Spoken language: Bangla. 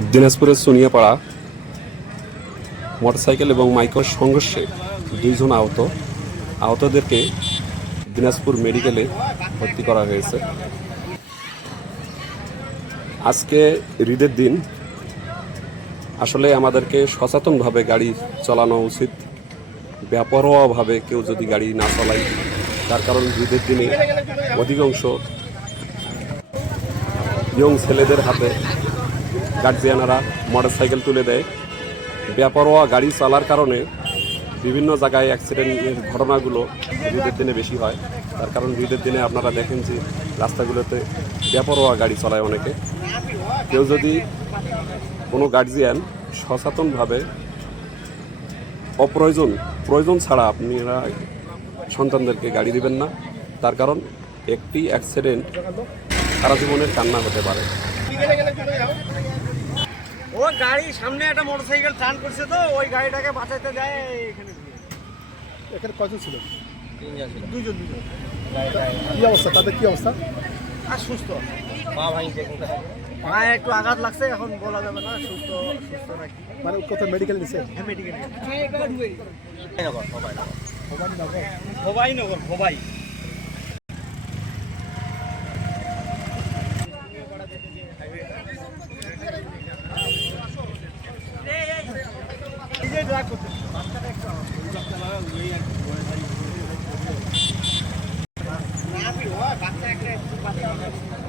দিনাজপুরের সোনিয়াপাড়া মোটরসাইকেল এবং মাইক্রোর সংঘর্ষে দুইজন আহত। আহতদেরকে দিনাজপুর মেডিকেলে ভর্তি করা হয়েছে। আজকে ঈদের দিন। আসলে আমাদেরকে সচেতনভাবে গাড়ি চালানো উচিত। বেপরোয়াভাবে কেউ যদি গাড়ি না চালায়, তার কারণ ঈদের দিনে অধিকাংশ ইয়ং ছেলেদের হাতে গার্জিয়ানারা মোটরসাইকেল তুলে দেয়। বেপরোয়া গাড়ি চালার কারণে বিভিন্ন জায়গায় অ্যাক্সিডেন্টের ঘটনাগুলো ঈদের দিনে বেশি হয়। তার কারণ ঈদের দিনে আপনারা দেখেন যে রাস্তাগুলোতে বেপরোয়া গাড়ি চালায় অনেকে। কেউ যদি কোনো গার্জিয়ান সচেতনভাবে অপ্রয়োজন, প্রয়োজন ছাড়া আপনারা সন্তানদেরকে গাড়ি দিবেন না। তার কারণ একটি অ্যাক্সিডেন্ট সারা জীবনের কান্না হতে পারে। ও গাড়ি সামনে একটা মোটরসাইকেল টান করছে তো ওই গাড়িটাকে বাঁচাইতে যায় এখানে। এখানে কয়জন ছিল? দুজন দুজন কি অবস্থা? তাদের কি অবস্থা? আর সুস্থ। পা ভাঙছে পায়ে একটু আঘাত লাগছে এখন বলা যাবে না সুস্থ সুস্থ নাকি। মানে কোথাও মেডিকেল নিছে? হ্যাঁ মেডিকেল ভবাই নগর ভবাই নিজে ড্রাগ বাচ্চাটা একটু